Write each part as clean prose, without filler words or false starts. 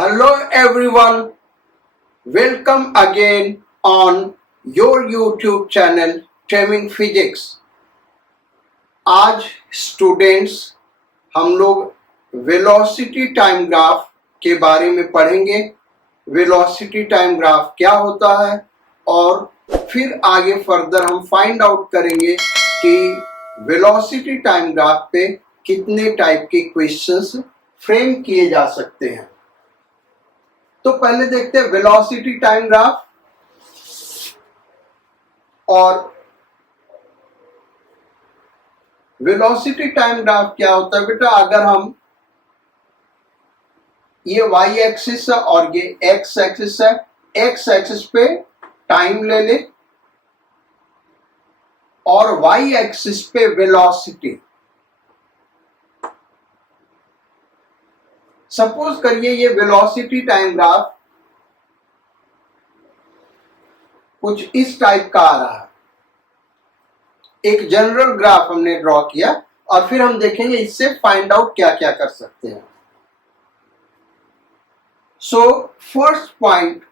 Hello everyone, welcome again on your YouTube channel Training Physics। आज students हम लोग velocity time graph के बारे में पढ़ेंगे। वेलोसिटी टाइम ग्राफ क्या होता है और फिर आगे फर्दर हम फाइंड आउट करेंगे कि वेलोसिटी टाइम ग्राफ पे कितने टाइप के क्वेश्चंस फ्रेम किए जा सकते हैं। तो पहले देखते हैं वेलोसिटी टाइम ग्राफ। और वेलोसिटी टाइम ग्राफ क्या होता है बेटा, अगर हम ये y एक्सिस है और ये x एक्सिस है, x एक्सिस पे टाइम ले ले और y एक्सिस पे वेलोसिटी। सपोज करिए ये वेलोसिटी टाइम ग्राफ कुछ इस टाइप का आ रहा है। एक जनरल ग्राफ हमने ड्रॉ किया और फिर हम देखेंगे इससे फाइंड आउट क्या क्या कर सकते हैं। सो फर्स्ट पॉइंट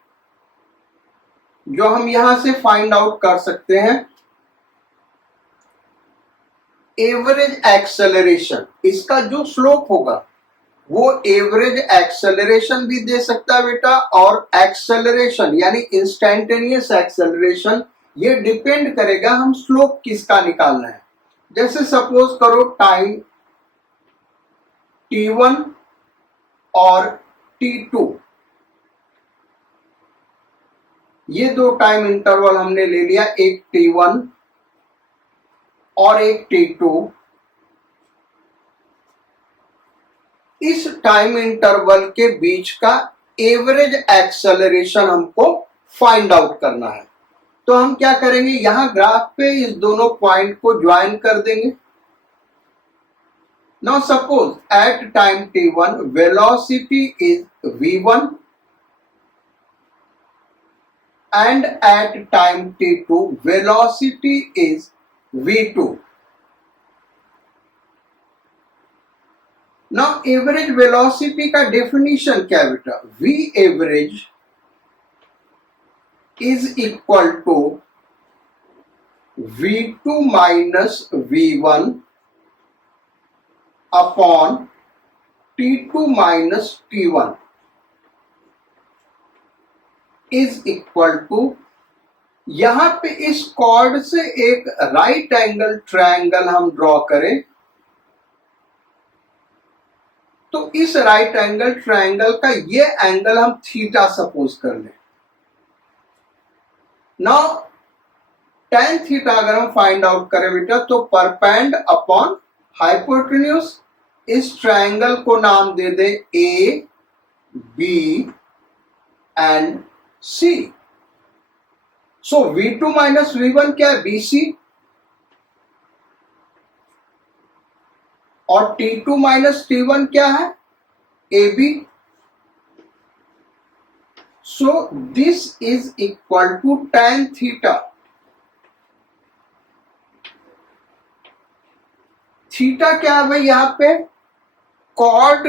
जो हम यहां से फाइंड आउट कर सकते हैं, एवरेज एक्सेलरेशन। इसका जो स्लोप होगा वो एवरेज एक्सेलरेशन भी दे सकता है बेटा, और एक्सेलरेशन यानी इंस्टैन्टेनियस एक्सेलरेशन ये डिपेंड करेगा हम स्लोप किसका निकालना है। जैसे सपोज करो टाइम t1 और t2, ये दो टाइम इंटरवल हमने ले लिया, एक t1 और एक t2। इस टाइम इंटरवल के बीच का एवरेज एक्सेलरेशन हमको फाइंड आउट करना है। तो हम क्या करेंगे, यहां ग्राफ पे इस दोनों पॉइंट को ज्वाइन कर देंगे। Now suppose at time t1 velocity is v1 and at time t2 velocity is v2। Now average velocity का डेफिनेशन क्या है बेटा, v average is equal to v2 minus v1 upon t2 minus t1 is equal to, यहां पे इस chord से एक right angle triangle हम ड्रॉ करें तो इस राइट एंगल ट्रायंगल का ये एंगल हम थीटा सपोज कर लें। नाउ tan थीटा अगर हम फाइंड आउट करें बेटा तो परपेंड अपॉन हाइपोटेन्यूज। इस ट्रायंगल को नाम दे दे A B and C. So v2 minus v1 क्या है, BC, और t2 माइनस t1 क्या है, AB। So this is equal to tan theta. Theta क्या है भाई, यहां पे कॉर्ड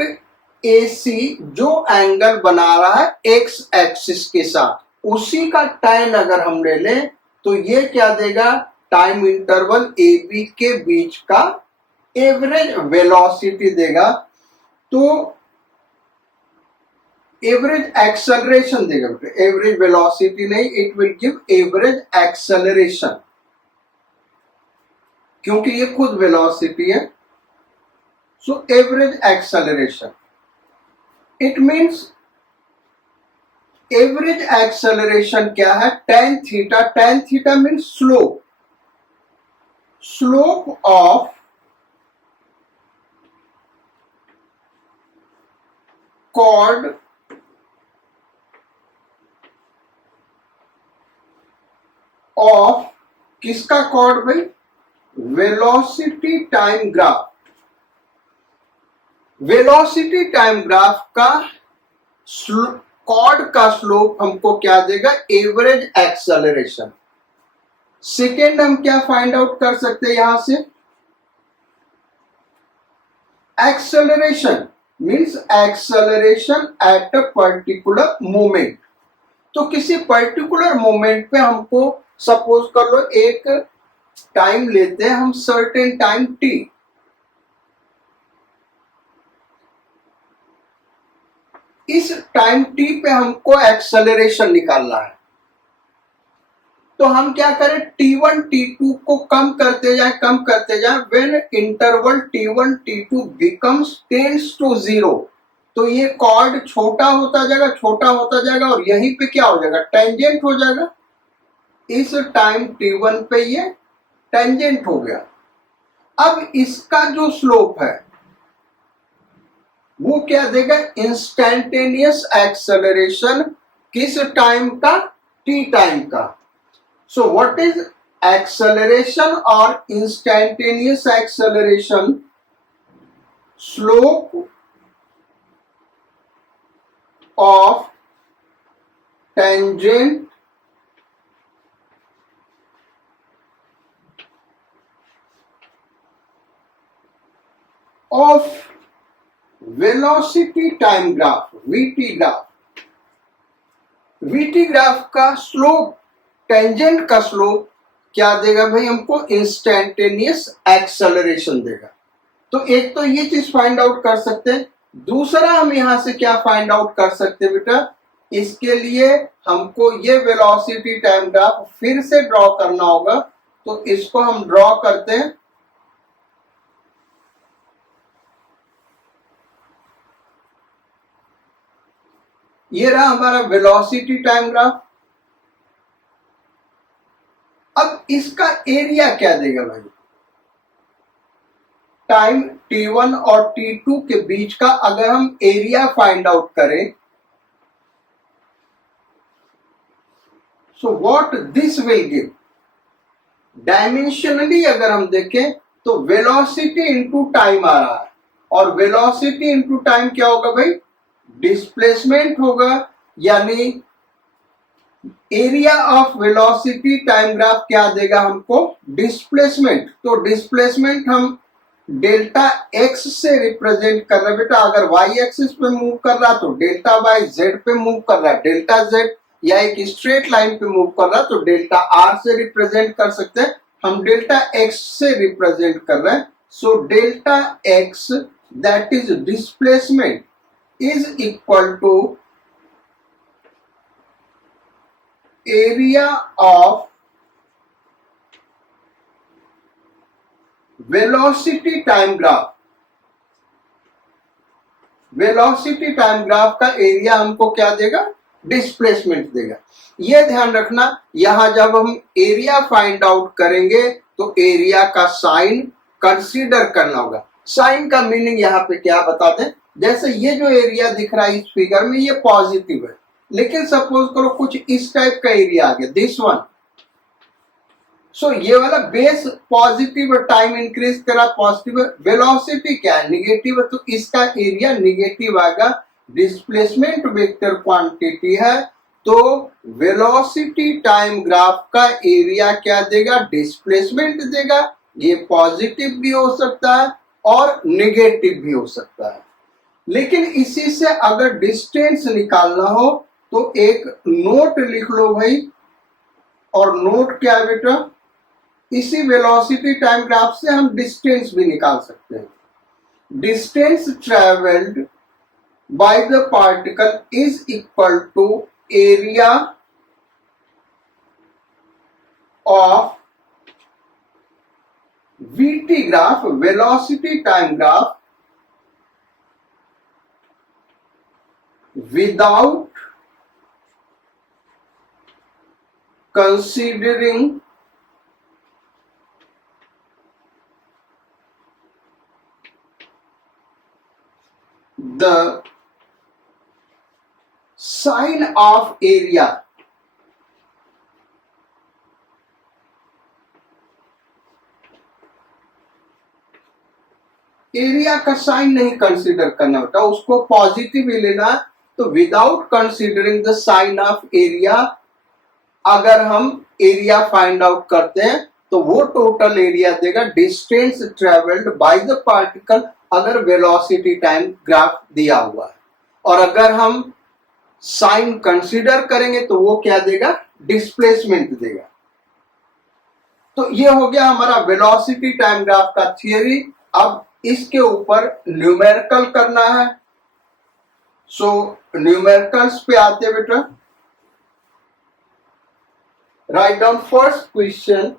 AC जो एंगल बना रहा है x एक्सिस के साथ, उसी का tan अगर हम ले लें तो ये क्या देगा, टाइम इंटरवल AB के बीच का एवरेज वेलोसिटी देगा। तो एवरेज एक्सेलरेशन देगा, एवरेज वेलोसिटी नहीं, it will give average acceleration, क्योंकि ये खुद वेलोसिटी है। So average acceleration, it means average acceleration क्या है, tan theta. tan theta means slope, slope of chord of, किसका कॉर्ड भाई, velocity time graph. Velocity time graph का कॉर्ड का स्लोप हमको क्या देगा, एवरेज एक्सेलरेशन। सेकेंड हम क्या फाइंड आउट कर सकते हैं यहां से, acceleration. Means acceleration at a particular moment. तो किसी पर्टिकुलर मोमेंट पे हमको सपोज कर लो एक टाइम लेते हैं हम, सर्टेन टाइम t। इस टाइम t पे हमको एक्सेलरेशन निकालना है। तो हम क्या करें, t1 t2 को कम करते जाए when interval t1 t2 becomes tends to 0। तो ये कॉर्ड छोटा होता जाएगा और यहीं पे क्या हो जाएगा, टेंजेंट हो जाएगा। इस टाइम t1 पे ये टेंजेंट हो गया। अब इसका जो स्लोप है वो क्या देगा, इंस्टैन्टेनियस एक्सेलरेशन। किस टाइम का, t टाइम का। सो व्हाट इज एक्सेलरेशन और instantaneous acceleration? Slope of tangent of velocity time graph, VT graph. VT graph का स्लोप, टेंजेंट का स्लोप क्या देगा भाई हमको, इंस्टैन्टेनियस एक्सेलरेशन देगा। तो एक तो ये चीज फाइंड आउट कर सकते हैं। दूसरा हम यहां से क्या फाइंड आउट कर सकते हैं बेटा, इसके लिए हमको ये वेलोसिटी टाइम ग्राफ फिर से ड्रॉ करना होगा। तो इसको हम ड्रॉ करते हैं। ये रहा हमारा वेलोसिटी टाइम ग्राफ। अब इसका एरिया क्या देगा भाई, टाइम t1 और t2 के बीच का अगर हम एरिया फाइंड आउट करें, so what this will give, dimensionally अगर हम देखें तो वेलोसिटी इनटू टाइम आ रहा है, और वेलोसिटी इनटू टाइम क्या होगा भाई, डिस्प्लेसमेंट होगा। यानी area of velocity time graph क्या देगा हमको, डिस्प्लेसमेंट। तो डिस्प्लेसमेंट हम डेल्टा एक्स से रिप्रेजेंट कर रहे हैं बेटा। अगर वाई एक्सिस पे मूव कर रहा तो डेल्टा वाई, जेड पे मूव कर रहा है डेल्टा जेड, या एक स्ट्रेट लाइन पे मूव कर रहा तो डेल्टा आर से रिप्रेजेंट कर सकते हैं। हम डेल्टा एक्स से रिप्रेजेंट कर रहे हैं। So delta x that is displacement is equal to area of velocity time graph। Velocity time graph का एरिया हमको क्या देगा, डिस्प्लेसमेंट देगा। ये ध्यान रखना, यहां जब हम एरिया फाइंड आउट करेंगे तो एरिया का साइन कंसीडर करना होगा। साइन का मीनिंग यहाँ पे क्या बताते हैं, जैसे ये जो एरिया दिख रहा है इस फिगर में ये पॉजिटिव है, लेकिन सपोज करो कुछ इस टाइप का एरिया आ गया, दिस वन। सो ये वाला बेस पॉजिटिव है, टाइम इंक्रीज करा पॉजिटिव है, वेलोसिटी क्या है, निगेटिव है, तो इसका एरिया निगेटिव आएगा। डिस्प्लेसमेंट वेक्टर क्वांटिटी है तो वेलोसिटी टाइम ग्राफ का एरिया क्या देगा, डिस्प्लेसमेंट देगा। ये पॉजिटिव भी हो सकता है और निगेटिव भी हो सकता है। लेकिन इसी से अगर डिस्टेंस निकालना हो तो एक नोट लिख लो भाई, और नोट क्या है बेटा, इसी वेलोसिटी टाइम ग्राफ से हम डिस्टेंस भी निकाल सकते हैं। Distance travelled by the particle is equal to area of VT graph, velocity time graph, without considering the sign of area। Area का साइन नहीं कंसीडर करना बेटा, उसको पॉजिटिव ही लेना। तो without considering the sign of area अगर हम एरिया फाइंड आउट करते हैं तो वो टोटल एरिया देगा distance travelled by the particle अगर वेलोसिटी टाइम ग्राफ दिया हुआ है। और अगर हम साइन कंसीडर करेंगे तो वो क्या देगा, डिस्प्लेसमेंट देगा। तो ये हो गया हमारा वेलोसिटी टाइम ग्राफ का थियरी। अब इसके ऊपर न्यूमेरिकल करना है। सो न्यूमेरिकल्स पे आते हैं बेटा। Write down first question.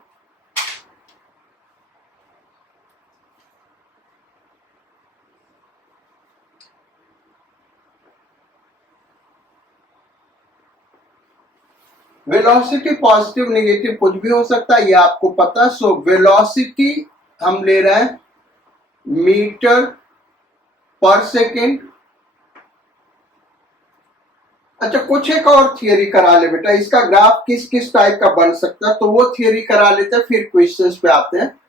Velocity positive negative कुछ भी हो सकता है, ये आपको पता। सो वेलोसिटी हम ले रहे हैं मीटर पर सेकेंड। अच्छा, कुछ एक और थियरी करा ले बेटा, इसका ग्राफ किस किस टाइप का बन सकता है, तो वो थियरी करा लेते हैं, फिर क्वेश्चंस पे आते हैं।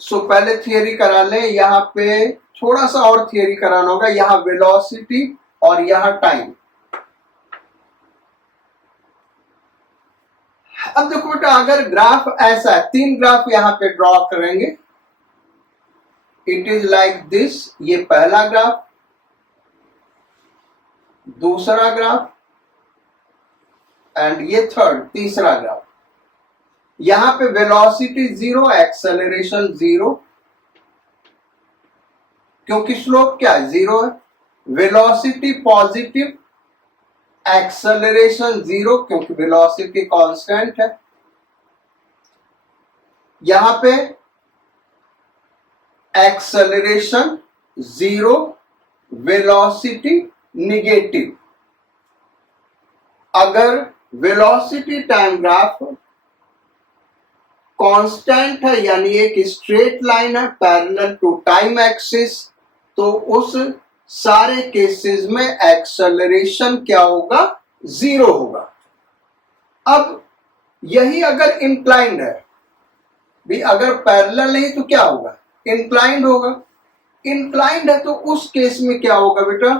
सो पहले थियरी करा ले। यहाँ पे थोड़ा सा और थियरी कराना होगा। यहाँ वेलोसिटी और यहाँ टाइम। अब देखो बेटा, अगर ग्राफ ऐसा है, तीन ग्राफ यहाँ पे ड्रॉ करेंगे। It is like this. ये पहला ग्राफ, दूसरा ग्राफ एंड ये थर्ड, तीसरा ग्राफ। यहां पे वेलोसिटी जीरो, एक्सेलरेशन जीरो, क्योंकि स्लोप क्या है, जीरो है। वेलोसिटी पॉजिटिव, एक्सेलरेशन जीरो, क्योंकि वेलोसिटी कांस्टेंट है। यहां पे एक्सेलरेशन जीरो, वेलोसिटी निगेटिव। अगर वेलोसिटी टाइम ग्राफ कांस्टेंट है, यानी एक स्ट्रेट लाइन है पैरेलल टू टाइम एक्सिस, तो उस सारे केसेस में एक्सेलरेशन क्या होगा, जीरो होगा। अब यही अगर इंक्लाइंड है भी, अगर पैरेलल नहीं तो क्या होगा, इंक्लाइंड होगा। इंक्लाइंड है तो उस केस में क्या होगा बेटा,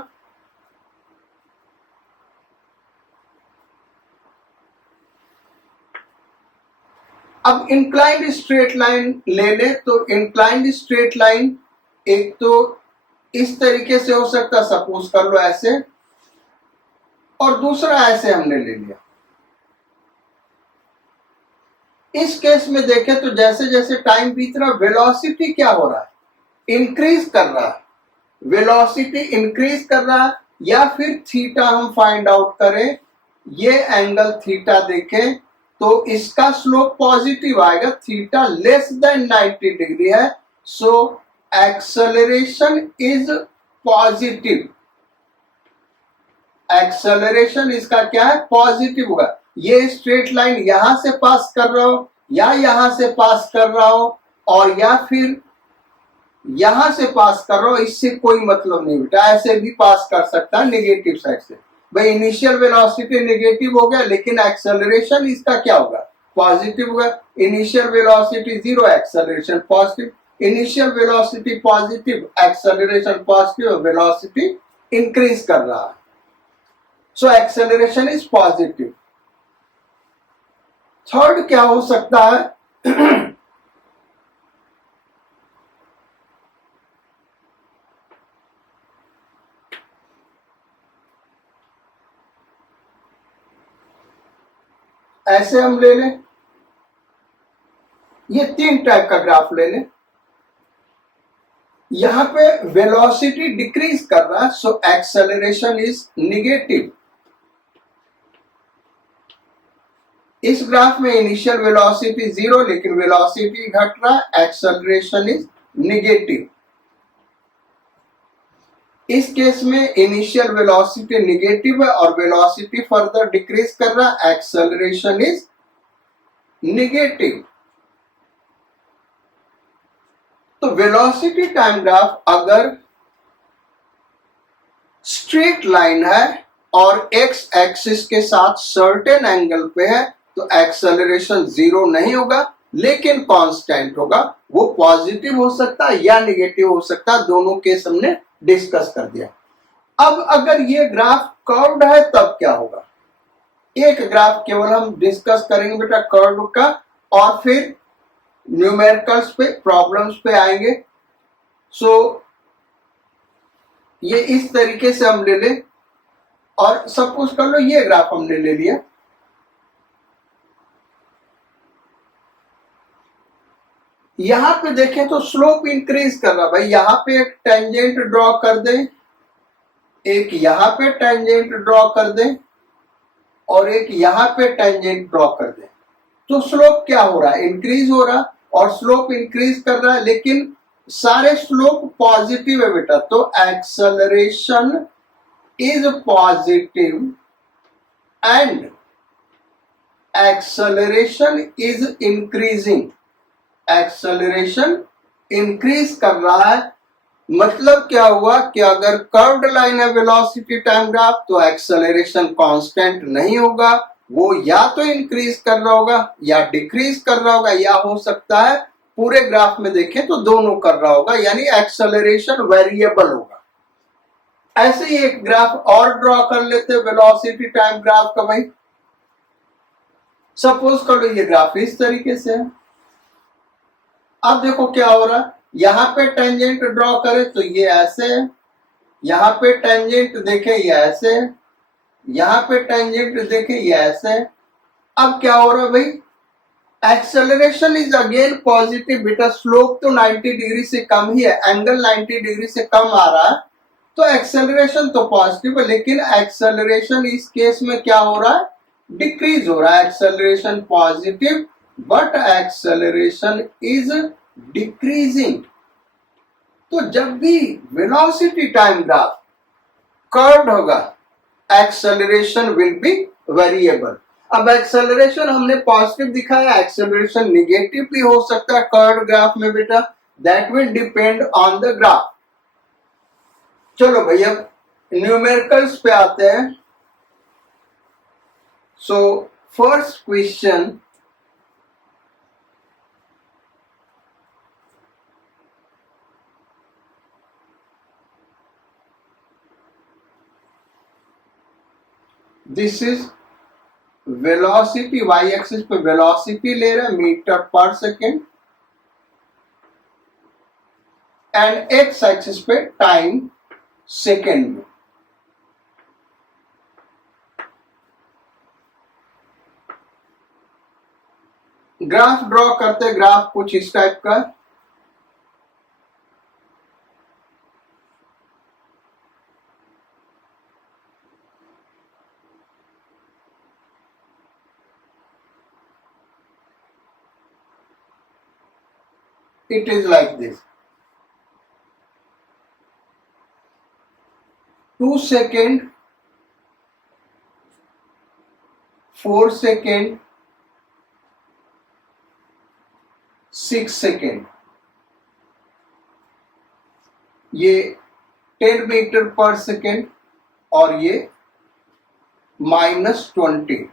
अब इंक्लाइंड स्ट्रेट लाइन ले ले तो इंक्लाइंड स्ट्रेट लाइन एक तो इस तरीके से हो सकता, सपोज कर लो ऐसे, और दूसरा ऐसे हमने ले लिया। इस केस में देखें तो जैसे जैसे टाइम बीत रहा, वेलोसिटी क्या हो रहा है, इंक्रीज कर रहा है। वेलोसिटी इंक्रीज कर रहा है, या फिर थीटा हम फाइंड आउट करें, ये एंगल थीटा देखें तो इसका स्लोप पॉजिटिव आएगा। थीटा लेस देन 90 डिग्री है, so acceleration is positive. Acceleration इसका क्या है, पॉजिटिव होगा। ये स्ट्रेट लाइन यहां से पास कर रहा हो या यहां से पास कर रहा हो, और या फिर यहां से पास कर रहा हो, इससे कोई मतलब नहीं बेटा। ऐसे भी पास कर सकता है नेगेटिव साइड से। भाई इनिशियल वेलोसिटी नेगेटिव हो गया, लेकिन एक्सेलरेशन इसका क्या होगा, पॉजिटिव होगा। Initial velocity zero, acceleration positive. Initial velocity positive, acceleration positive, velocity increase कर रहा है, so acceleration is positive. Third क्या हो सकता है, ऐसे हम ले लें, ये तीन टाइप का ग्राफ ले लें। यहां पे वेलोसिटी डिक्रीज कर रहा है, सो एक्सेलरेशन इज निगेटिव। इस ग्राफ में इनिशियल वेलोसिटी जीरो, लेकिन वेलोसिटी घट रहा है, एक्सेलरेशन इज निगेटिव। इस केस में इनिशियल वेलोसिटी निगेटिव है और वेलोसिटी फर्दर डिक्रीज कर रहा है, एक्सेलरेशन इज निगेटिव। तो वेलोसिटी टाइम ग्राफ अगर स्ट्रेट लाइन है और एक्स एक्सिस के साथ सर्टेन एंगल पे है, तो एक्सेलरेशन जीरो नहीं होगा, लेकिन कांस्टेंट होगा। वो पॉजिटिव हो सकता है या निगेटिव हो सकता है, दोनों केस हमने डिस्कस कर दिया। अब अगर ये ग्राफ कर्व्ड है तब क्या होगा, एक ग्राफ केवल हम डिस्कस करेंगे बेटा कर्व का, और फिर न्यूमेरिकल्स पे, प्रॉब्लम्स पे आएंगे। सो ये इस तरीके से हम ले लें, और सब कुछ कर लो, ये ग्राफ हमने ले लिया। यहां पे देखें तो स्लोप इंक्रीज कर रहा, भाई यहां पे एक टेंजेंट ड्रॉ कर दें, एक यहां पे टेंजेंट ड्रॉ कर दें, और एक यहां पे टेंजेंट ड्रॉ कर दें, तो स्लोप क्या हो रहा है, इंक्रीज हो रहा, और स्लोप इंक्रीज कर रहा है, लेकिन सारे स्लोप पॉजिटिव है बेटा, तो acceleration is positive and acceleration is increasing. Acceleration increase कर रहा है, मतलब क्या हुआ कि अगर कर्व्ड लाइन है वेलोसिटी टाइम ग्राफ, तो एक्सेलरेशन कांस्टेंट नहीं होगा, वो या तो इंक्रीज कर रहा होगा या डिक्रीज कर रहा होगा, या हो सकता है पूरे ग्राफ में देखें तो दोनों कर रहा होगा, यानी एक्सेलरेशन वेरिएबल होगा। ऐसे ही एक ग्राफ और ड्रॉ कर लेते वेलोसिटी टाइम ग्राफ का। भाई सपोज कर लो ये ग्राफ इस तरीके से है। अब देखो क्या हो रहा है, यहां पे टेंजेंट ड्रॉ करें तो ये ऐसे है, यहां पे टेंजेंट देखें ये ऐसे है, यहां पे टेंजेंट देखें ये ऐसे है। अब क्या हो रहा है भाई, एक्सेलरेशन इज अगेन पॉजिटिव बेटा, स्लोप तो 90 डिग्री से कम ही है, एंगल 90 डिग्री से कम आ रहा है, तो एक्सेलरेशन तो पॉजिटिव है, लेकिन एक्सेलरेशन इस केस में क्या हो रहा है, डिक्रीज हो रहा है। Acceleration positive but acceleration is decreasing. तो जब भी वेलोसिटी टाइम ग्राफ कर्व्ड होगा, एक्सेलरेशन विल बी वेरिएबल। अब एक्सेलरेशन हमने पॉजिटिव दिखाया, एक्सेलरेशन निगेटिव भी हो सकता है कर्व्ड ग्राफ में बेटा, that will depend on the graph. चलो भैया न्यूमेरिकल्स पे आते हैं। So first question, this is velocity, Y axis पे वेलोसिटी ले रहे हैं metre per second, and X axis पे टाइम सेकेंड में। ग्राफ ड्रॉ करते, ग्राफ कुछ इस टाइप का, it is like this, 2 second, 4 second, 6 second, ये 10 मीटर पर सेकेंड, और ये -20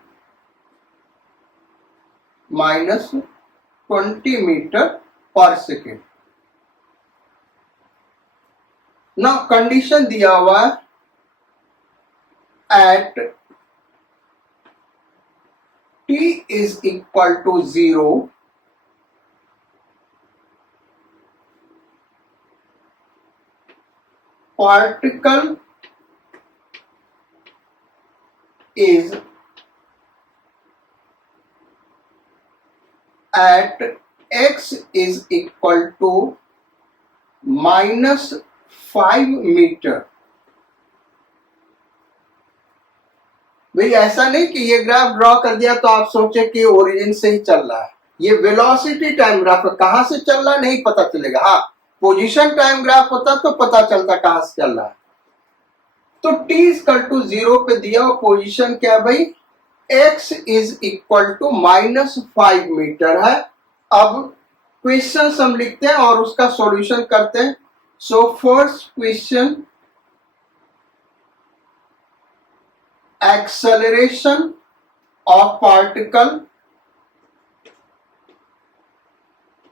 मीटर पर सेकेंड। ना कंडीशन दिया हुआ eight t is equal to 0, particle is at x is equal to -5 metre. भाई ऐसा नहीं कि ये ग्राफ ड्रॉ कर दिया तो आप सोचे कि ओरिजिन से ही चल रहा है, ये वेलोसिटी टाइम ग्राफ है, कहां से चल रहा है नहीं पता चलेगा। हाँ, पोजीशन टाइम ग्राफ होता तो पता चलता कहां से चल रहा है। तो t इक्वल टू 0 पे दिया और पोजीशन क्या है भाई, x is equal to -5 metre है। अब क्वेश्चन हम लिखते हैं और उसका सॉल्यूशन करते हैं। So first question, acceleration of particle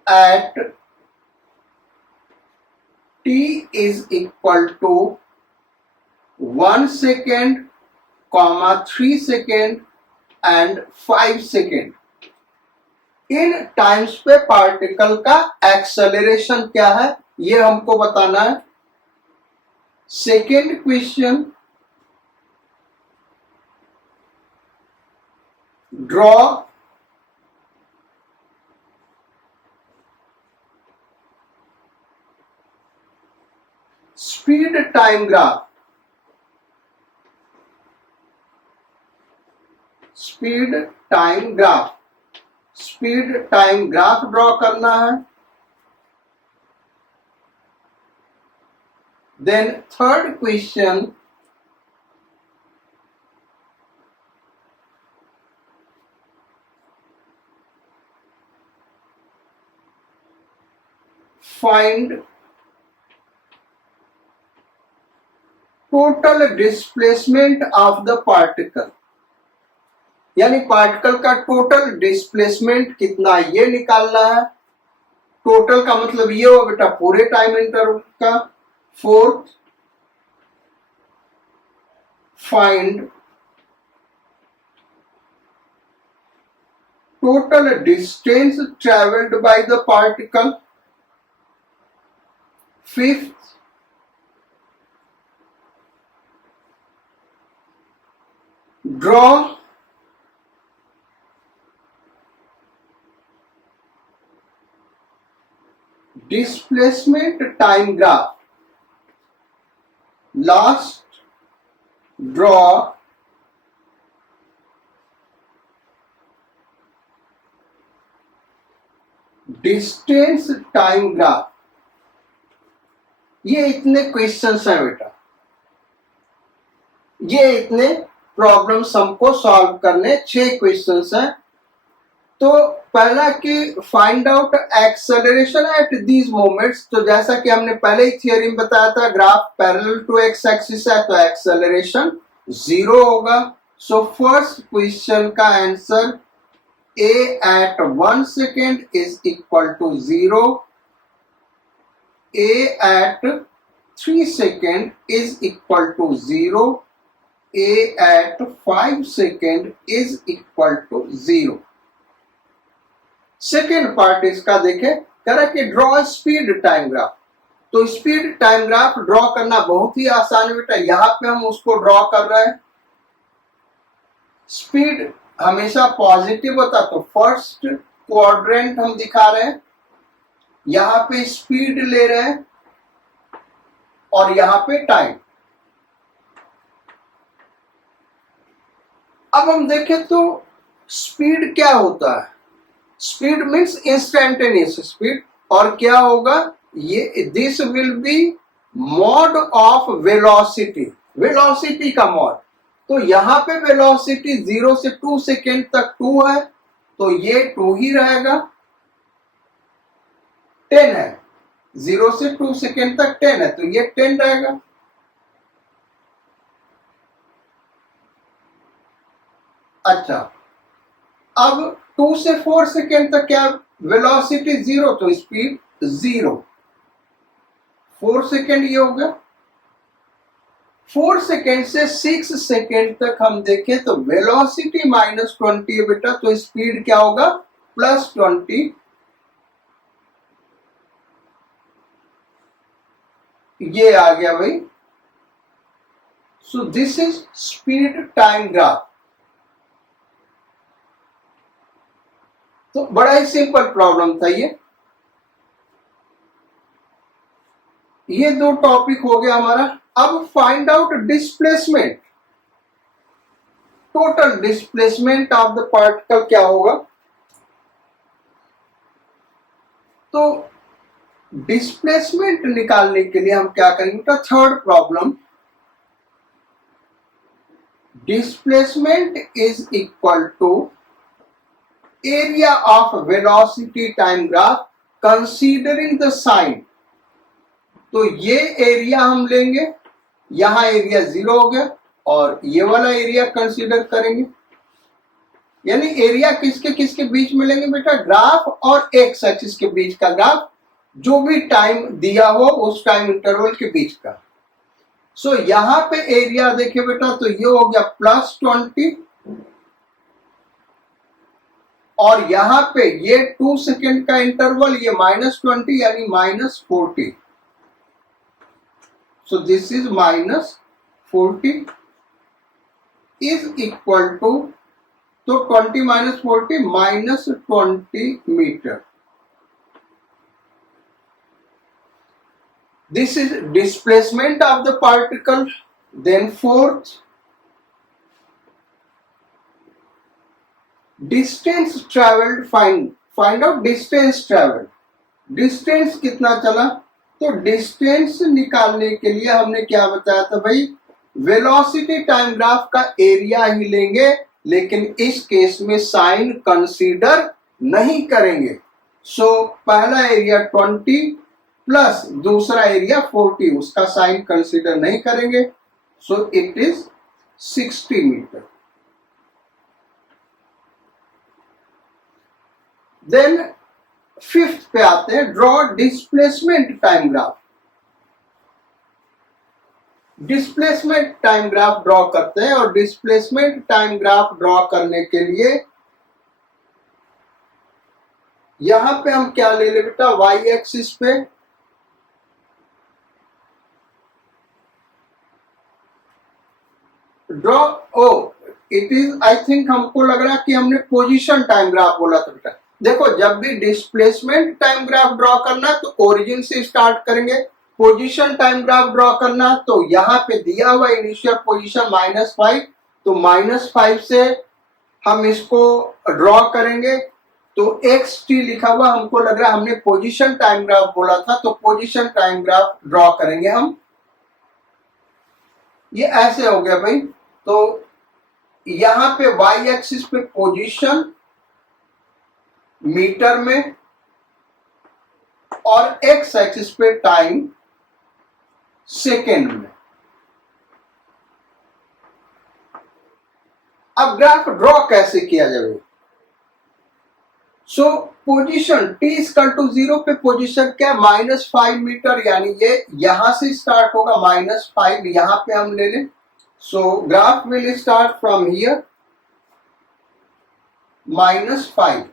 at t is equal to 1 second, 3 second, and 5 second. इन टाइम्स पे पार्टिकल का एक्सेलरेशन क्या है ये हमको बताना है। Second question, draw speed time graph. Speed time graph, speed time graph draw करना है। Then third question, find total displacement of the particle, यानी पार्टिकल का टोटल डिस्प्लेसमेंट कितना ये निकालना है। टोटल का मतलब ये हो बेटा पूरे टाइम इंटरवल का। Fourth, find total distance travelled by the particle. Fifth, draw displacement time graph. Last, draw distance time graph. ये इतने क्वेश्चंस हैं बेटा, ये इतने प्रॉब्लम्स हमको सॉल्व करने, 6 क्वेश्चंस हैं। तो पहला कि find out acceleration at these moments. तो जैसा कि हमने पहले ही थियरी में बताया था, graph parallel to X axis है तो एक्सेलरेशन 0 होगा। सो फर्स्ट क्वेश्चन का answer a at 1 second is equal to 0, a at 3 second is equal to 0, a at 5 second is equal to 0। Second part इसका देखें, कह रहा कि ड्रॉ स्पीड टाइम ग्राफ। तो स्पीड टाइम ग्राफ ड्रॉ करना बहुत ही आसान है बेटा, यहां पे हम उसको ड्रॉ कर रहे हैं। स्पीड हमेशा पॉजिटिव होता, तो फर्स्ट क्वाड्रेंट हम दिखा रहे हैं, यहां पे स्पीड ले रहे हैं और यहां पे टाइम। अब हम देखें तो स्पीड क्या होता है। स्पीड मीन्स इंस्टेंटेनियस स्पीड, और क्या होगा ये, this will be mod of velocity, velocity का मॉड। तो यहां पे वेलोसिटी 0 से 2 सेकेंड तक 2 है, तो ये 2 ही रहेगा। 10 है, 0 से 2 सेकेंड तक 10 है, तो ये 10 रहेगा। अच्छा, अब 2 से 4 सेकेंड तक क्या, वेलोसिटी 0 तो स्पीड 0। 4 सेकेंड ये हो गया। 4 सेकेंड से 6 सेकेंड तक हम देखें तो वेलोसिटी -20 है बेटा, तो स्पीड क्या होगा +20। ये आ गया भाई। सो this is speed time graph. तो बड़ा ही सिंपल प्रॉब्लम था ये 2 टॉपिक हो गया हमारा। अब find out displacement, total displacement of the particle क्या होगा। तो डिस्प्लेसमेंट निकालने के लिए हम क्या करेंगे, तो third problem, displacement is equal to area of velocity time graph considering the sign. तो ये एरिया हम लेंगे, यहां एरिया 0 हो गया, और ये वाला एरिया कंसीडर करेंगे। यानी एरिया किसके किसके बीच में लेंगे बेटा, ग्राफ और एक्स एक्सिस के बीच का ग्राफ, जो भी टाइम दिया हो उस टाइम इंटरवल के बीच का। सो यहां पे एरिया देखिए बेटा, तो ये हो गया +20, और यहां पे ये 2 सेकेंड का इंटरवल, ये -20 यानी -40. So this is -40 is equal to, तो 20 - 40 -20 metre. This is displacement of the particle. Then fourth, distance traveled. Find out distance traveled. Distance कितना चला? तो distance निकालने के लिए हमने क्या बताया था भाई, वेलोसिटी टाइम ग्राफ का एरिया ही लेंगे, लेकिन इस केस में साइन कंसीडर नहीं करेंगे. सो पहला एरिया 20 प्लस दूसरा एरिया 40, उसका साइन कंसीडर नहीं करेंगे. So it is 60 metre. Then fifth पे आते हैं, draw displacement time graph. Displacement time graph draw करते हैं, और डिस्प्लेसमेंट टाइम ग्राफ ड्रॉ करने के लिए यहां पे हम क्या ले ले बेटा, वाई एक्सिस पे draw. Oh it is, I think हमको लग रहा है कि हमने पोजीशन टाइम ग्राफ बोला था बेटा. देखो, जब भी डिस्प्लेसमेंट टाइम ग्राफ ड्रॉ करना तो ओरिजिन से स्टार्ट करेंगे. पोजीशन टाइम ग्राफ ड्रॉ करना तो यहाँ पे दिया हुआ इनिशियल पोजीशन -5, तो -5 से हम इसको ड्रॉ करेंगे. तो xt लिखा हुआ, हमको लग रहा है हमने पोजीशन टाइम ग्राफ बोला था, तो पोजीशन टाइम ग्राफ ड्रॉ करेंगे हम. ये ऐसे हो गया भाई. तो यहां पे y एक्सिस पे पोजीशन मीटर में, और x एक्सिस पे टाइम सेकेंड में. अब ग्राफ ड्रॉ कैसे किया जाए? So position t equal to 0 पे पोजीशन क्या, -5 मीटर, यानी ये यहां से स्टार्ट होगा, -5 यहां पे हम ले लें. सो graph will start from here -5.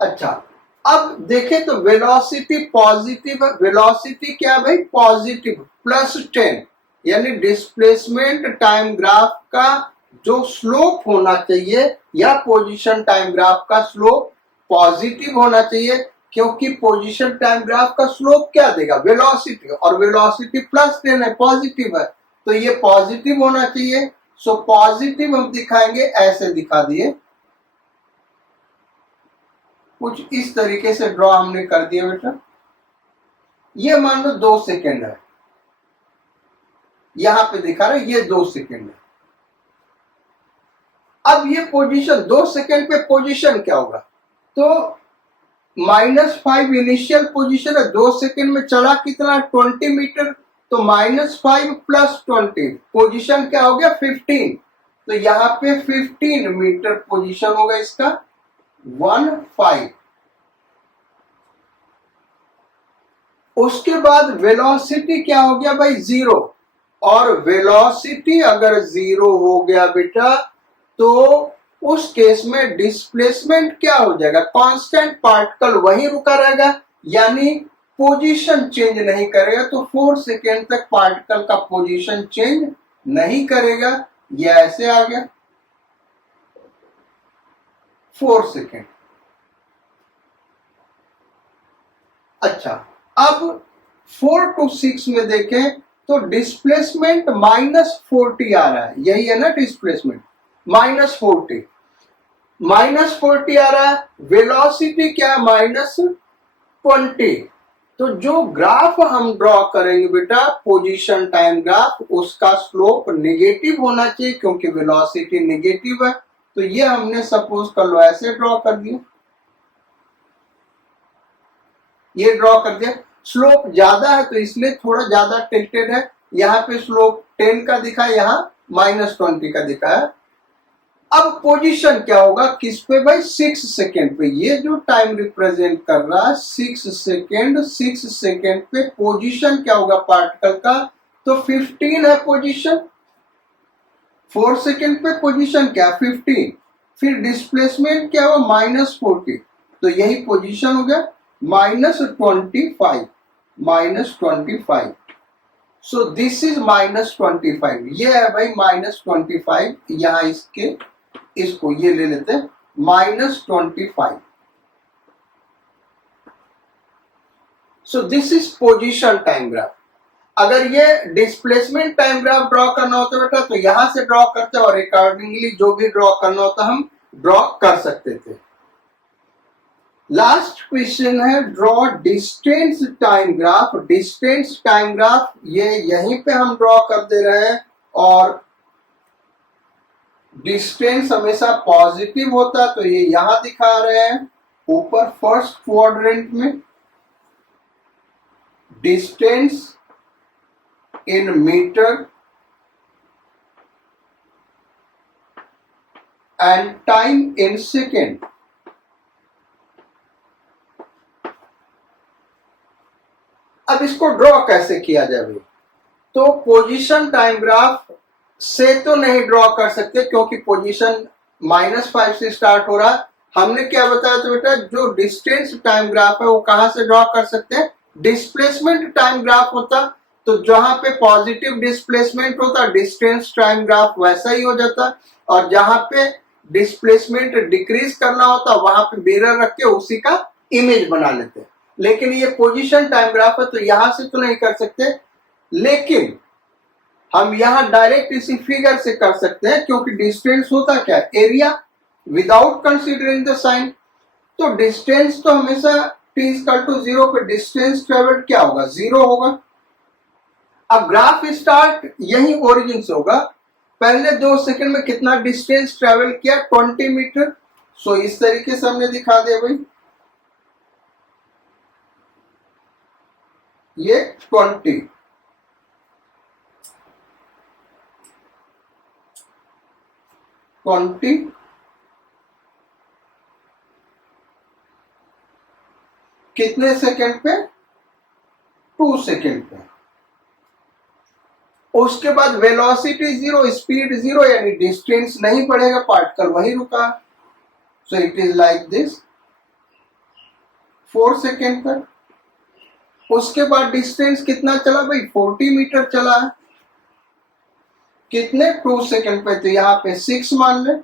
अच्छा, अब देखें तो वेलोसिटी पॉजिटिव है. वेलोसिटी क्या भाई, पॉजिटिव, +10, यानी डिस्प्लेसमेंट टाइम ग्राफ का जो स्लोप होना चाहिए, या पोजीशन टाइम ग्राफ का स्लोप पॉजिटिव होना चाहिए, क्योंकि पोजीशन टाइम ग्राफ का स्लोप क्या देगा, वेलोसिटी, और वेलोसिटी +10 है, पॉजिटिव है, तो ये पॉजिटिव होना चाहिए. सो पॉजिटिव हम दिखाएंगे, ऐसे दिखा दिए, कुछ इस तरीके से ड्रॉ हमने कर दिया बेटा. ये मान लो 2 सेकेंड है, यहां पे दिखा रहा है ये 2 सेकेंड है. अब ये पोजीशन 2 सेकेंड पे पोजीशन क्या होगा, तो -5 इनिशियल पोजीशन है, 2 सेकेंड में चला कितना, 20 मीटर, तो -5 + 20 पोजीशन क्या हो गया, 15. तो यहां पे 15 मीटर पोजीशन होगा इसका, 15. उसके बाद वेलोसिटी क्या हो गया भाई, 0. और वेलोसिटी अगर 0 हो गया बेटा, तो उस केस में डिस्प्लेसमेंट क्या हो जाएगा, कांस्टेंट, पार्टिकल वहीं रुका रहेगा, यानी पोजीशन चेंज नहीं करेगा. तो 4 सेकेंड तक पार्टिकल का पोजीशन चेंज नहीं करेगा. ये ऐसे आ गया 4 सेकेंड. अच्छा, अब 4 to 6 में देखें तो डिस्प्लेसमेंट -40 आ रहा है, यही है ना डिस्प्लेसमेंट, -40 आ रहा है. वेलोसिटी क्या, -20. तो जो ग्राफ हम ड्रॉ करेंगे बेटा, पोजीशन टाइम ग्राफ, उसका स्लोप नेगेटिव होना चाहिए, क्योंकि वेलोसिटी नेगेटिव है. तो ये हमने सपोज कर लो ऐसे ड्रॉ कर दिया, ये ड्रॉ कर दिया. स्लोप ज्यादा है तो इसलिए थोड़ा ज्यादा टिल्टेड है. यहाँ पे स्लोप 10 का दिखा, यहाँ -20 का दिखा है. अब पोजीशन क्या होगा किस पे भाई, 6 सेकेंड पे. ये जो टाइम रिप्रेजेंट कर रहा है 6 सेकेंड, 6 सेकेंड पे पोजीशन क्या होगा पार्टिकल का, तो 15 है पोजीशन. 4 सेकेंड पे पोजीशन क्या 15, फिर डिस्प्लेसमेंट क्या हुआ -40, तो यही पोजीशन हो गया -25, -25। सो दिस इज -25, ये है भाई -25, यहां इसको ये ले लेते हैं -25। सो this is position time graph. अगर ये डिस्प्लेसमेंट टाइम ग्राफ ड्रॉ करना होता बेटा तो यहां से ड्रॉ करते और अकॉर्डिंगली जो भी ड्रॉ करना होता हम ड्रॉ कर सकते थे। लास्ट क्वेश्चन है draw distance time graph. Distance time graph ये यहीं पे हम ड्रॉ कर दे रहे हैं और डिस्टेंस हमेशा पॉजिटिव होता है तो ये यहां दिखा रहे हैं ऊपर फर्स्ट क्वाड्रेंट में। Distance in meter and time in second। अब इसको ड्रॉ कैसे किया जाए भाई? तो पोजीशन टाइम ग्राफ से तो नहीं ड्रॉ कर सकते क्योंकि पोजीशन -5 से स्टार्ट हो रहा है। हमने क्या बताया था बेटा, जो डिस्टेंस टाइम ग्राफ है वो कहां से ड्रॉ कर सकते हैं, डिस्प्लेसमेंट टाइम ग्राफ होता तो जहां पे पॉजिटिव डिस्प्लेसमेंट होता डिस्टेंस टाइम ग्राफ वैसा ही हो जाता, और जहां पे डिस्प्लेसमेंट डिक्रीज करना होता वहां पे मिरर रख के उसी का इमेज बना लेते। लेकिन ये पोजीशन टाइम ग्राफ है तो यहां से तो नहीं कर सकते, लेकिन हम यहां डायरेक्ट इसी फिगर से कर सकते हैं क्योंकि डिस्टेंस होता क्या, area without considering the sign. तो डिस्टेंस तो हमेशा t=0 पे डिस्टेंस ट्रेवल्ड क्या होगा, 0 होगा। अब ग्राफ स्टार्ट यही ओरिजिन से होगा, पहले 2 सेकंड में कितना डिस्टेंस ट्रेवल किया 20 मीटर। सो इस तरीके से हमने दिखा दिया भाई, ये 20 कितने सेकंड पे, 2 सेकंड पे। उसके बाद वेलोसिटी 0, स्पीड 0, यानी डिस्टेंस नहीं बढ़ेगा, पार्टिकल वहीं रुका। सो it is like this 4 second तक। उसके बाद डिस्टेंस कितना चला भाई, 40 मीटर चला है। कितने, 2 सेकेंड पे, तो यहाँ पे 6 मान ले।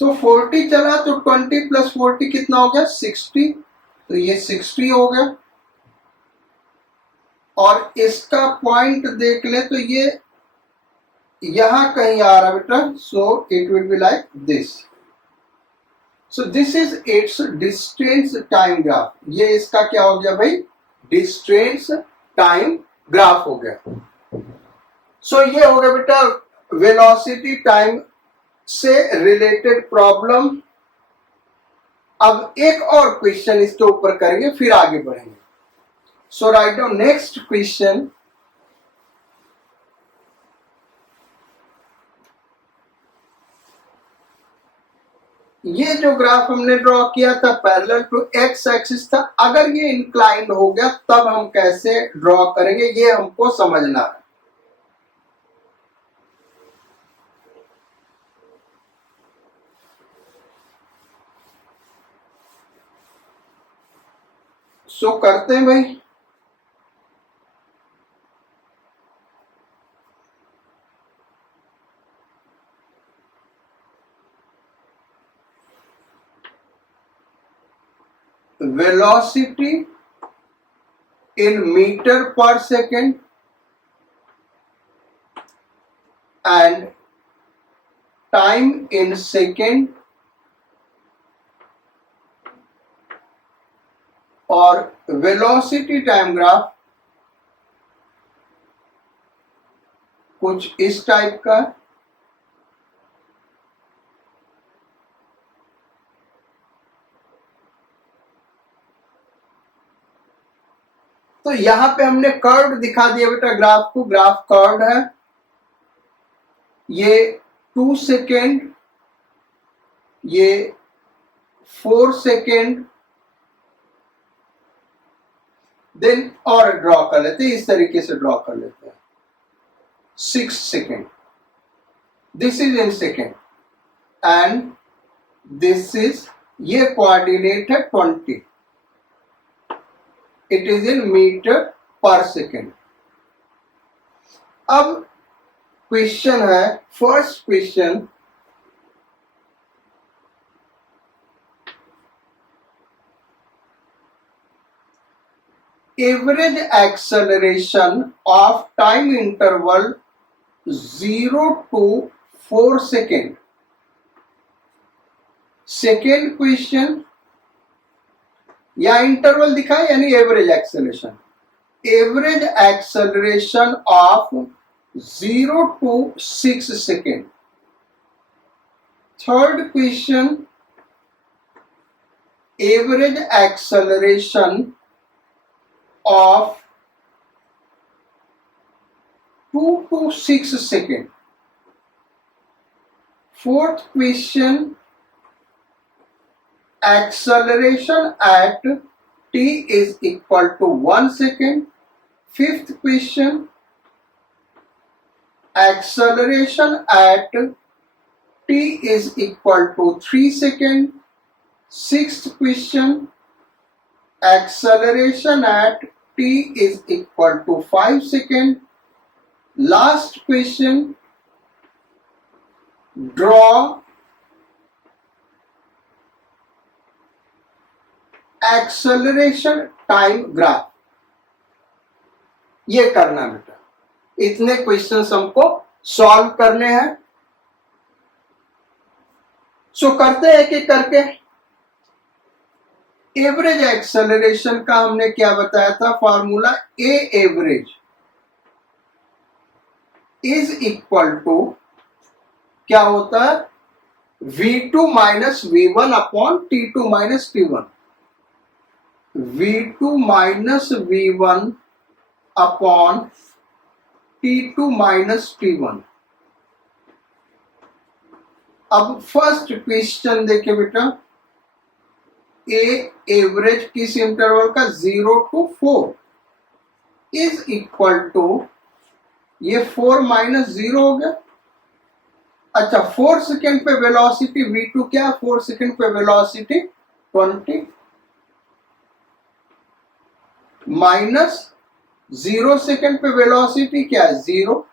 तो 40 चला तो 20 + 40 कितना हो गया, 60, तो ये 60 हो गया। और इसका पॉइंट देख ले तो ये यहां कहीं आ रहा बेटा, so it will be like this. So this is it's distance time graph. ये इसका क्या हो गया भाई, डिस्टेंस टाइम ग्राफ हो गया। सो ये हो गया बेटा वेलोसिटी टाइम से रिलेटेड प्रॉब्लम। अब एक और क्वेश्चन इसके ऊपर करेंगे फिर आगे बढ़ेंगे। So write down next question। ये जो ग्राफ हमने ड्रॉ किया था पैरेलल टू एक्स एक्सिस था, अगर ये इंक्लाइंड हो गया तब हम कैसे ड्रॉ करेंगे ये हमको समझना है। सो करते हैं भाई। velocity in meter per second and time in second और वेलोसिटी टाइम ग्राफ कुछ इस टाइप का। तो यहां पे हमने कर्व दिखा दिया बेटा ग्राफ को, ग्राफ कर्व है। ये 2 सेकेंड, ये 4 सेकेंड, देन और ड्रॉ कर लेते हैं, इस तरीके से ड्रॉ कर लेते हैं 6 second. This is in second and this is, ये कोऑर्डिनेट है 20, it is in metre per second. अब क्वेश्चन है, first question, average acceleration of time interval 0 to 4 second. Second question, या इंटरवल दिखाए यानी average acceleration, average acceleration of 0 to 6 second. Third question, average acceleration of 2 to 6 seconds. Fourth question, acceleration at t is equal to 1 second. Fifth question, acceleration at t is equal to 3 seconds. Sixth question, acceleration at t is equal to 5 seconds. Last question, draw acceleration time graph। ये करना बेटा, इतने questions हमको solve करने हैं। सो करते हैं एक एक करके। एवरेज एक्सेलरेशन का हमने क्या बताया था formula, A average is equal to क्या होता है, v2 minus v1 upon t2 minus t1, v2 minus v1 upon t2 minus t1। अब फर्स्ट क्वेश्चन देखिए बेटा, ए एवरेज किस इंटरवल का, 0 to 4 इज इक्वल टू, ये 4 माइनस 0 हो गया। अच्छा, 4 सेकेंड पे वेलोसिटी v2 क्या, 4 सेकेंड पे वेलोसिटी 20 माइनस 0 सेकेंड पे वेलोसिटी क्या है, 0,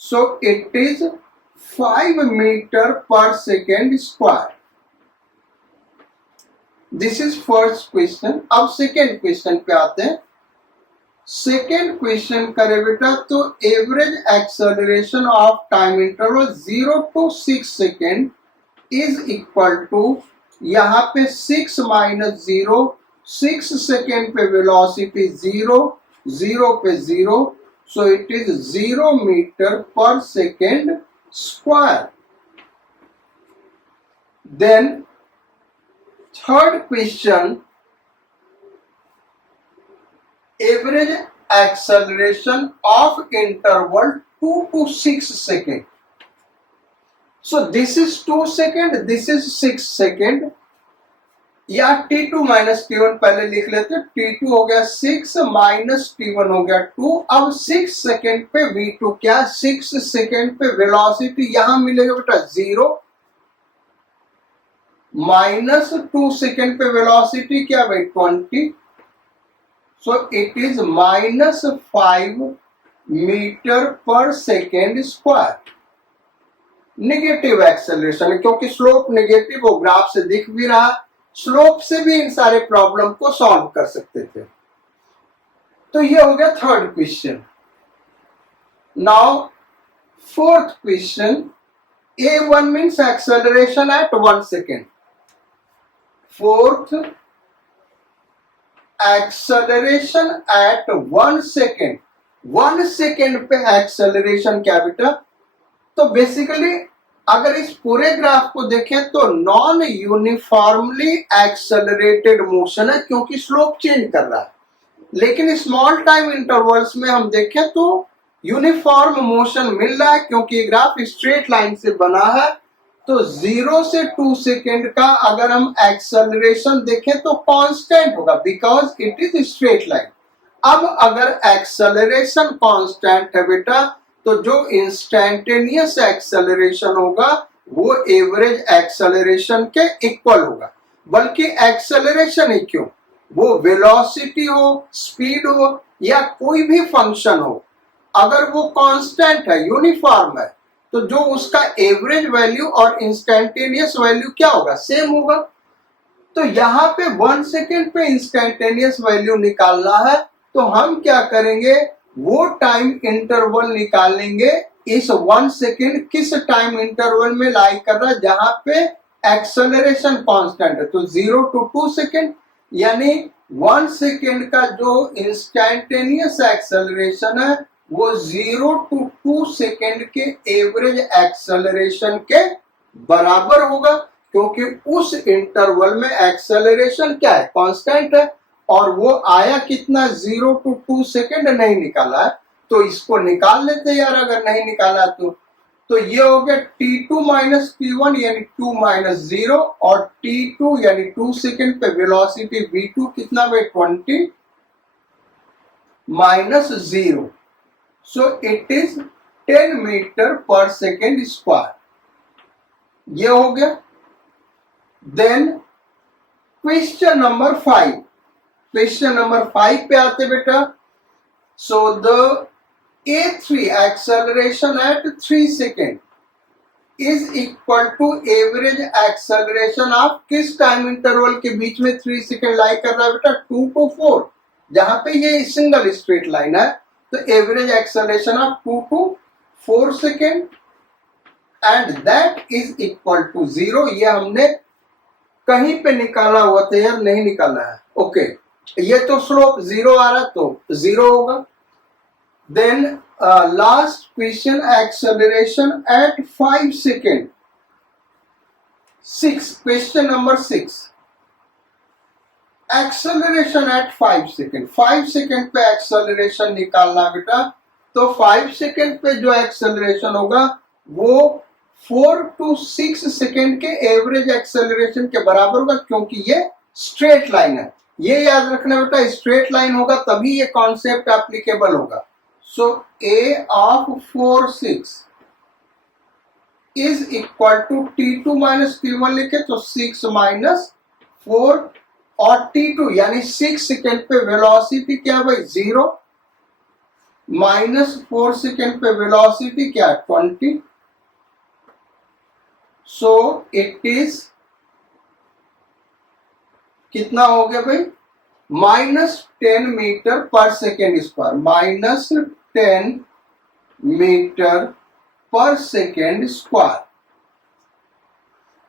so it is 5 metre per second square. This is first question. अब सेकेंड क्वेश्चन पे आते हैं। सेकेंड क्वेश्चन करे बेटा, तो average acceleration of time interval 0 to 6 second is equal to, यहां पे 6 माइनस 0, 6 सेकेंड पे वेलोसिटी 0, 0 पे 0, so it is 0 metre per second square. Then third question, average acceleration of interval 2 to 6 second. So this is 2 second, this is 6 second, या t2 minus t1 पहले लिख लेते हैं। t2 हो गया 6 माइनस t1 हो गया 2। अब 6 सेकेंड पे v2 क्या, 6 सेकेंड पे वेलोसिटी यहां मिलेगा बेटा 0, माइनस 2 सेकेंड पे वेलोसिटी क्या भाई 20, so it is minus 5 metre per second square. Negative acceleration है क्योंकि स्लोप नेगेटिव हो, ग्राफ से दिख भी रहा, स्लोप से भी इन सारे प्रॉब्लम को सॉल्व कर सकते थे। तो ये हो गया third question. Now fourth question, A1 means acceleration at 1 second. Fourth, acceleration at 1 second. 1 second पे एक्सेलरेशन क्या बेटा, तो बेसिकली अगर इस पूरे ग्राफ को देखें तो नॉन यूनिफॉर्मली एक्सेलरेटेड मोशन है क्योंकि स्लोप चेंज कर रहा है, लेकिन स्मॉल टाइम इंटरवल्स में हम देखें तो यूनिफॉर्म मोशन मिल रहा है क्योंकि ये ग्राफ स्ट्रेट लाइन से बना है। तो 0 से 2 सेकेंड का अगर हम एक्सेलरेशन देखें तो कांस्टेंट होगा because it is straight line. अब अगर एक्सेलरेशन कांस्टेंट है बेटा तो जो इंस्टैंटेनियस एक्सेलरेशन होगा वो एवरेज एक्सेलरेशन के इक्वल होगा। बल्कि एक्सेलरेशन ही क्यों, वो वेलोसिटी हो, स्पीड हो या कोई भी फंक्शन हो, अगर वो कांस्टेंट है, यूनिफॉर्म है, तो जो उसका एवरेज वैल्यू और इंस्टैंटेनियस वैल्यू क्या होगा, सेम होगा। तो यहाँ पे 1 सेकेंड पे इंस्टैंटेनियस वैल्यू निकालना है, तो हम क्या करेंगे, वो टाइम इंटरवल निकालेंगे। इस 1 सेकेंड किस टाइम इंटरवल में लाई कर रहा है, जहां पे एक्सेलरेशन कांस्टेंट है, तो 0 to 2 सेकेंड, यानी 1 सेकेंड का जो इंस्टैंटेनियस एक्सेलरेशन है वो 0 to 2 सेकेंड के एवरेज एक्सेलरेशन के बराबर होगा, क्योंकि उस इंटरवल में एक्सेलरेशन क्या है, कांस्टेंट है। और वो आया कितना, 0 to 2 सेकेंड नहीं निकाला है, तो इसको निकाल लेते यार, अगर नहीं निकाला तो ये हो गया t2 माइनस t1 यानी 2 माइनस 0, और t2 यानी 2 सेकेंड पे वेलोसिटी v2 कितना भाई, 20 minus 0, so it is 10 metre per second square. ये हो गया। Then question number 5, question number 5 पे आते बेटा। So the A3 acceleration at 3 second is equal to average acceleration of किस टाइम इंटरवल के बीच में 3 सेकेंड लाई कर रहा है बेटा, 2 to 4, जहां पे ये सिंगल स्ट्रेट लाइन है, तो average acceleration of 2 to 4 second and that is equal to 0। ये हमने कहीं पे निकाला हुआ था यार, नहीं निकाला है, ओके। ये तो स्लोप 0 आ रहा, तो 0 होगा। Then last question, acceleration at 5 second. 6, question number 6. Acceleration at 5 second. 5 second पे acceleration निकालना बेटा, तो 5 second पे जो acceleration होगा वो 4 to 6 second के एवरेज acceleration के बराबर होगा, क्योंकि ये स्ट्रेट लाइन है। ये याद रखना बेटा, स्ट्रेट लाइन होगा तभी ये कॉन्सेप्ट एप्लीकेबल होगा। So A of 4 6 is equal to T2 minus T1 लिखे तो 6 minus 4, और T2 यानी 6 सेकेंड पे वेलोसिटी क्या भाई, 0, माइनस 4 सेकेंड पे वेलोसिटी क्या, 20, सो इट इज कितना हो गया भाई, -10 metre per second square, -10 metre per second square.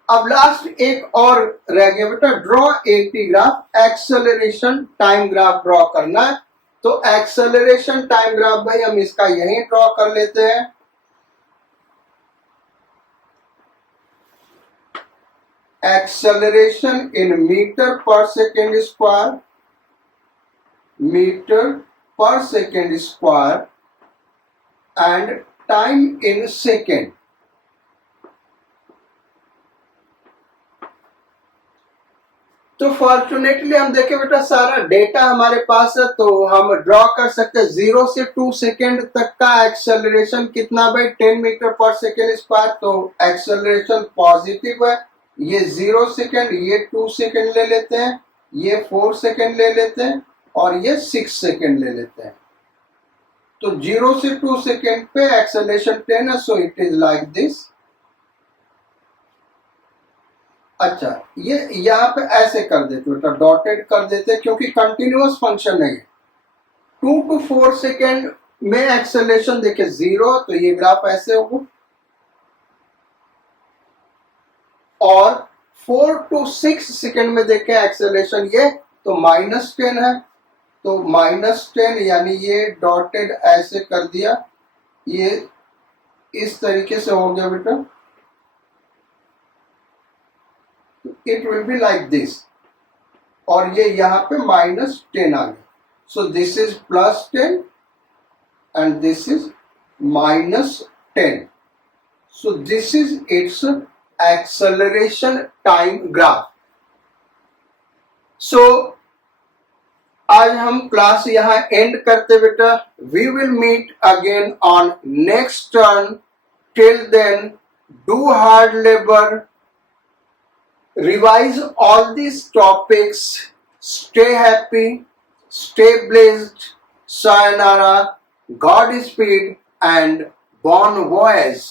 अब लास्ट एक और रह गया बेटा, draw eighty graph, acceleration time graph draw करना है। तो एक्सेलरेशन टाइम ग्राफ भाई हम इसका यहीं ड्रॉ कर लेते हैं। Acceleration in metre per second square, metre per second square and time in second. तो फॉर्चुनेटली हम देखें बेटा सारा डेटा हमारे पास है, तो हम ड्रॉ कर सकते हैं 0 से 2 सेकेंड तक का एक्सेलरेशन कितना भाई, 10 मीटर पर सेकेंड स्क्वायर। तो एक्सेलरेशन पॉजिटिव है, ये 0 सेकेंड, ये 2 सेकेंड ले लेते हैं, ये 4 सेकेंड ले लेते हैं, और ये 6 सेकेंड ले लेते हैं। तो 0 से 2 सेकेंड पे एक्सेलरेशन 10 है, सो इट इज लाइक दिस। अच्छा, ये यहां पे ऐसे कर देते बेटा, डॉटेड कर देते, क्योंकि कंटिन्यूअस फंक्शन नहीं है। 2 to 4 सेकेंड में एक्सेलरेशन देखे 0, तो ये ग्राफ ऐसे होगा, और 4 to 6 सेकेंड में देखे एक्सेलरेशन ये, तो -10 है, तो -10 यानी ये डॉटेड ऐसे कर दिया, ये इस तरीके से हो गया बेटा, it will be like this, और ये यहां पे -10 आ गया। So this is +10 and this is -10, so this is its acceleration time graph. So आज हम क्लास यहाँ एंड करते बेटा. We will meet again on next turn. Till then do hard labor, revise all these topics, stay happy, stay blessed, sayonara, Godspeed and bon voyage.